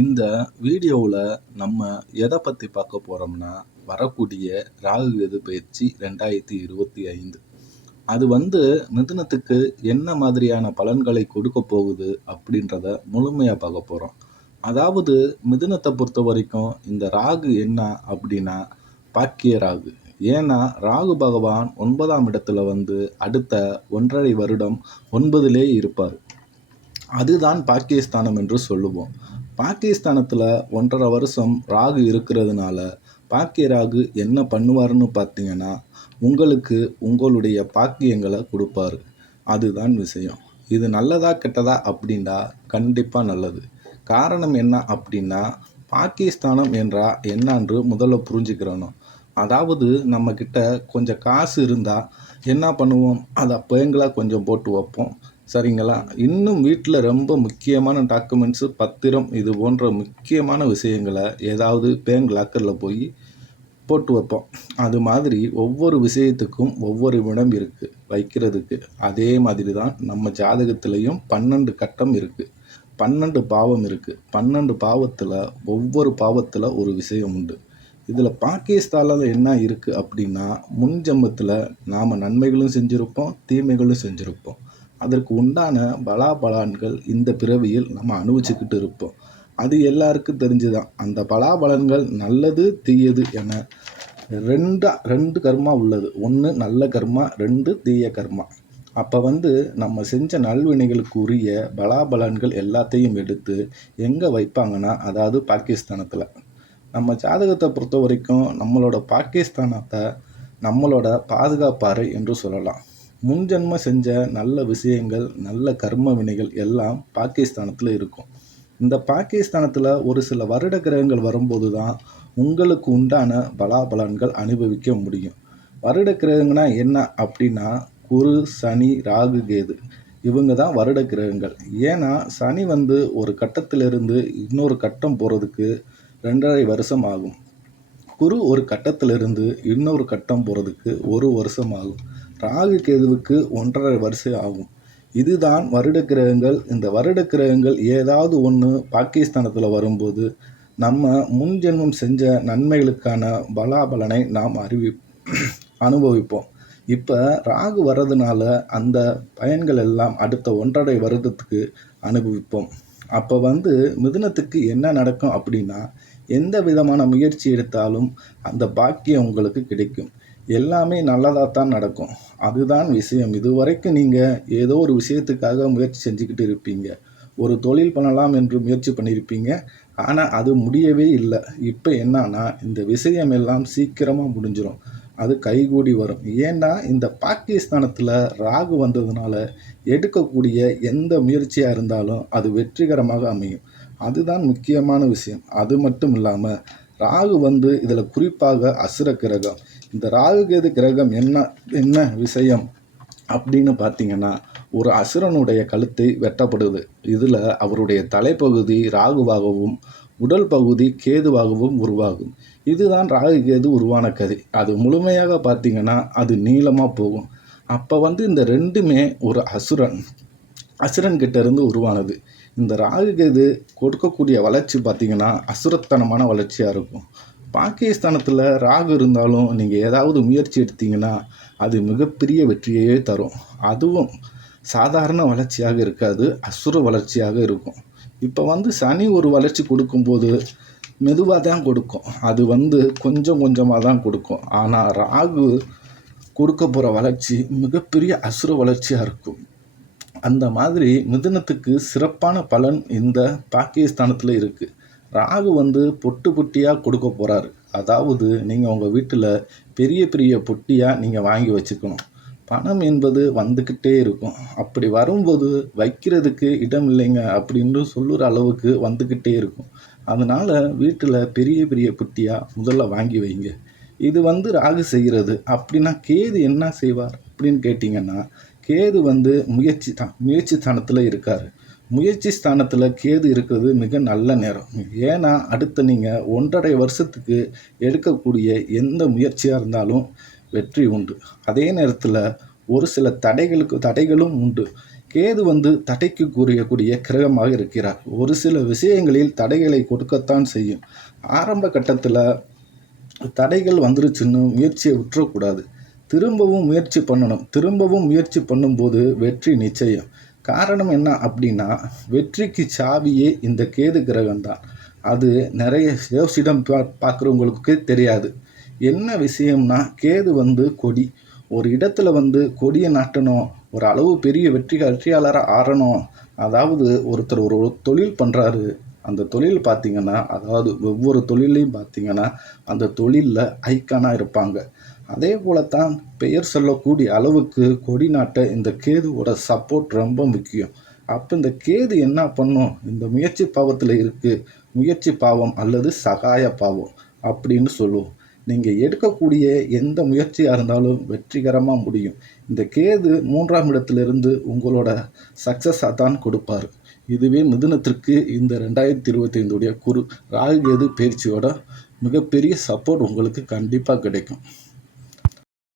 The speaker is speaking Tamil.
இந்த வீடியோவில் நம்ம எதை பற்றி பார்க்க போகிறோம்னா வரக்கூடிய ராகு கேது பயிற்சி ரெண்டாயிரத்தி இருபத்தி ஐந்து. அது வந்து மிதுனத்துக்கு என்ன மாதிரியான பலன்களை கொடுக்க போகுது அப்படின்றத முழுமையாக பார்க்க போகிறோம் அதாவது மிதுனத்தை பொறுத்த வரைக்கும் இந்த ராகு என்ன அப்படின்னா பாக்கிய ராகு. ஏன்னா ராகு பகவான் ஒன்பதாம் இடத்துல வந்து அடுத்த ஒன்றரை வருடம் ஒன்பதிலே இருப்பார். அதுதான் பாக்கியஸ்தானம் என்று சொல்லுவோம். பாகிஸ்தானத்தில் ஒன்றரை வருஷம் ராகு இருக்கிறதுனால பாக்கிய ராகு என்ன பண்ணுவாருன்னு பார்த்தீங்கன்னா உங்களுக்கு உங்களுடைய பாக்கியங்களை கொடுப்பாரு. அதுதான் விஷயம். இது நல்லதா கெட்டதா அப்படின்னா கண்டிப்பாக நல்லது. காரணம் என்ன அப்படின்னா பாகிஸ்தானம் என்றா என்னன்று முதல்ல புரிஞ்சுக்கிறணும். அதாவது நம்மக்கிட்ட கொஞ்சம் காசு இருந்தால் என்ன பண்ணுவோம்? அதை பயங்களாக கொஞ்சம் போட்டு வைப்போம். சரிங்களா? இன்னும் வீட்டில் ரொம்ப முக்கியமான டாக்குமெண்ட்ஸு பத்திரம் இது போன்ற முக்கியமான விஷயங்களை ஏதாவது பேங்க் லாக்கரில் போய் போட்டு வைப்போம். அது மாதிரி ஒவ்வொரு விஷயத்துக்கும் ஒவ்வொரு இடம் இருக்குது வைக்கிறதுக்கு. அதே மாதிரி தான் நம்ம ஜாதகத்துலேயும் பன்னெண்டு கட்டம் இருக்குது பன்னெண்டு பாவம் இருக்குது பன்னெண்டு பாவத்தில் ஒவ்வொரு பாவத்தில் ஒரு விஷயம் உண்டு. இதில் பாகிஸ்தானில் என்ன இருக்குது அப்படின்னா முன்ஜம்மத்தில் நாம் நன்மைகளும் செஞ்சுருப்போம் தீமைகளும் செஞ்சுருப்போம். அதற்கு உண்டான பலாபலான்கள் இந்த பிறவியில் நம்ம அனுபவிச்சுக்கிட்டு இருப்போம். அது எல்லாருக்கும் தெரிஞ்சுதான். அந்த பலாபலன்கள் நல்லது தீயது என ரெண்டா ரெண்டு கர்மா உள்ளது. ஒன்று நல்ல கர்மா ரெண்டு தீய கர்மா. அப்போ வந்து நம்ம செஞ்ச நல்வினைகளுக்கு உரிய பலாபலன்கள் எல்லாத்தையும் எடுத்து எங்கே வைப்பாங்கன்னா அதாவது பாகிஸ்தானத்தில். நம்ம ஜாதகத்தை பொறுத்த வரைக்கும் நம்மளோட பாகிஸ்தானத்தை நம்மளோட பாதுகாப்பாறை என்று சொல்லலாம். முன்ஜென்ம செஞ்ச நல்ல விஷயங்கள் நல்ல கர்ம வினைகள் எல்லாம் பாகிஸ்தானத்தில் இருக்கும். இந்த பாகிஸ்தானத்தில் ஒரு சில வருட கிரகங்கள் வரும்போது தான் உங்களுக்கு உண்டான பலாபலன்கள் அனுபவிக்க முடியும். வருட கிரகங்கள்னா என்ன அப்படின்னா குரு சனி ராகு கேது. இவங்க தான் வருட கிரகங்கள். ஏன்னா சனி வந்து ஒரு கட்டத்திலிருந்து இன்னொரு கட்டம் போகிறதுக்கு ரெண்டரை வருஷம் ஆகும். குரு ஒரு கட்டத்திலிருந்து இன்னொரு கட்டம் போகிறதுக்கு ஒரு வருஷம் ஆகும். ராகு கேதுவுக்கு ஒன்றரை வருஷம் ஆகும். இதுதான் வருட கிரகங்கள் இந்த வருட கிரகங்கள் ஏதாவது ஒன்று பாகிஸ்தானத்தில் வரும்போது நம்ம முன்ஜென்மம் செஞ்ச நன்மைகளுக்கான பலாபலனை நாம் அறிவி அனுபவிப்போம். இப்போ ராகு வர்றதுனால அந்த பயன்கள் எல்லாம் அடுத்த ஒன்றரை வருடத்துக்கு அனுபவிப்போம். அப்போ வந்து மிதுனத்துக்கு என்ன நடக்கும் அப்படின்னா எந்த விதமான முயற்சி எடுத்தாலும் அந்த பாக்கியம் உங்களுக்கு கிடைக்கும். எல்லாமே நல்லதாக தான் நடக்கும். அதுதான் விஷயம். இதுவரைக்கும் நீங்கள் ஏதோ ஒரு விஷயத்துக்காக முயற்சி செஞ்சுக்கிட்டு இருப்பீங்க. ஒரு தொழில் பண்ணலாம் என்று முயற்சி பண்ணியிருப்பீங்க ஆனால் அது முடியவே இல்லை. இப்போ என்னன்னா இந்த விஷயம் எல்லாம் சீக்கிரமாக முடிஞ்சிடும் அது கைகூடி வரும். ஏன்னா இந்த பாகிஸ்தானத்தில் ராகு வந்ததுனால எடுக்கக்கூடிய எந்த முயற்சியாக இருந்தாலும் அது வெற்றிகரமாக அமையும். அதுதான் முக்கியமான விஷயம். அது மட்டும் இல்லாமல் ராகு வந்து இதில் குறிப்பாக அசுர கிரகம் இந்த ராகு கேது கிரகம் என்ன என்ன விஷயம் அப்படின்னு பார்த்தீங்கன்னா ஒரு அசுரனுடைய கழுத்தை வெட்டப்படுது. இதில் அவருடைய தலைப்பகுதி ராகுவாகவும் உடல் பகுதி கேதுவாகவும் உருவாகும். இதுதான் ராகு கேது உருவான கதை. அது முழுமையாக பார்த்தீங்கன்னா அது நீளமாக போகும். அப்போ வந்து இந்த ரெண்டுமே ஒரு அசுரன் அசுரன் இருந்து உருவானது. இந்த ராகு கேது கொடுக்கக்கூடிய வளர்ச்சி பார்த்திங்கன்னா அசுரத்தனமான வளர்ச்சியாக இருக்கும். பாகிஸ்தானத்தில் ராகு இருந்தாலும் நீங்கள் ஏதாவது முயற்சி எடுத்தீங்கன்னா அது மிகப்பெரிய வெற்றியையே தரும். அதுவும் சாதாரண வளர்ச்சியாக இருக்காது அசுர வளர்ச்சியாக இருக்கும். இப்போ வந்து சனி ஒரு வளர்ச்சி கொடுக்கும்போது மெதுவாக தான் கொடுக்கும். அது வந்து கொஞ்சம் கொஞ்சமாக தான் கொடுக்கும். ஆனால் ராகு கொடுக்க போகிற வளர்ச்சி மிகப்பெரிய அசுர வளர்ச்சியாக இருக்கும். அந்த மாதிரி மிதுனத்துக்கு சிறப்பான பலன் இந்த பாகிஸ்தானத்தில் இருக்குது ராகு வந்து பொட்டு பொட்டியாக கொடுக்க போகிறாரு அதாவது நீங்கள் உங்கள் வீட்டில் பெரிய பெரிய பொட்டியாக நீங்கள் வாங்கி வச்சுக்கணும். பணம் என்பது வந்துக்கிட்டே இருக்கும். அப்படி வரும்போது வைக்கிறதுக்கு இடம் இல்லைங்க அப்படின்னு சொல்லுற அளவுக்கு வந்துக்கிட்டே இருக்கும். அதனால் வீட்டில் பெரிய பெரிய பொட்டியாக முதல்ல வாங்கி வைங்க. இது வந்து ராகு செய்கிறது அப்படின்னா கேது என்ன செய்வார் அப்படின்னு கேட்டிங்கன்னா கேது வந்து முயற்சி தான் முயற்சி ஸ்தானத்தில் இருக்கார். முயற்சி ஸ்தானத்தில் கேது இருக்கிறது மிக நல்ல நேரம். ஏன்னா அடுத்து நீங்கள் ஒன்றரை வருஷத்துக்கு எடுக்கக்கூடிய எந்த முயற்சியாக இருந்தாலும் வெற்றி உண்டு. அதே நேரத்தில் ஒரு சில தடைகளுக்கு தடைகளும் உண்டு. கேது வந்து தடைக்கு கூறியக்கூடிய கிரகமாக இருக்கிறார். ஒரு சில விஷயங்களில் தடைகளை கொடுக்கத்தான் செய்யும். ஆரம்ப கட்டத்தில் தடைகள் வந்துருச்சுன்னு முயற்சியை விட்டுறக்கூடாது. திரும்பவும் முயற்சி பண்ணணும். திரும்பவும் முயற்சி பண்ணும்போது வெற்றி நிச்சயம். காரணம் என்ன அப்படின்னா வெற்றிக்கு சாவியே இந்த கேது கிரகம் தான். அது நிறைய ஜோசிடம் பா பார்க்குறவங்களுக்கு தெரியாது. என்ன விஷயம்னா கேது வந்து கொடி. ஒரு இடத்துல வந்து கொடியை நாட்டணும் ஒரு அளவு பெரிய வெற்றி வெற்றியாளராக ஆறணும். அதாவது ஒருத்தர் ஒரு தொழில் பண்ணுறாரு அந்த தொழில் பார்த்திங்கன்னா அதாவது ஒவ்வொரு தொழிலையும் பார்த்தீங்கன்னா அந்த தொழிலில் ஐக்கானாக இருப்பாங்க. அதே போலத்தான் தான் பெயர் சொல்லக்கூடிய அளவுக்கு கொடி நாட்ட இந்த கேதுவோட சப்போர்ட் ரொம்ப முக்கியம். அப்போ இந்த கேது என்ன பண்ணும்? இந்த முயற்சி பாவத்தில் இருக்குது முயற்சி பாவம் அல்லது சகாய பாவம் அப்படின்னு சொல்லுவோம். நீங்கள் எடுக்கக்கூடிய எந்த முயற்சியாக இருந்தாலும் வெற்றிகரமாக முடியும். இந்த கேது மூன்றாம் இடத்திலிருந்து உங்களோட சக்ஸஸாக தான் கொடுப்பார். இதுவே மிதுனத்திற்கு இந்த ரெண்டாயிரத்தி இருபத்தி ஐந்துடைய குரு ராகு கேது பயிற்சியோட மிகப்பெரிய சப்போர்ட் உங்களுக்கு கண்டிப்பாக கிடைக்கும்.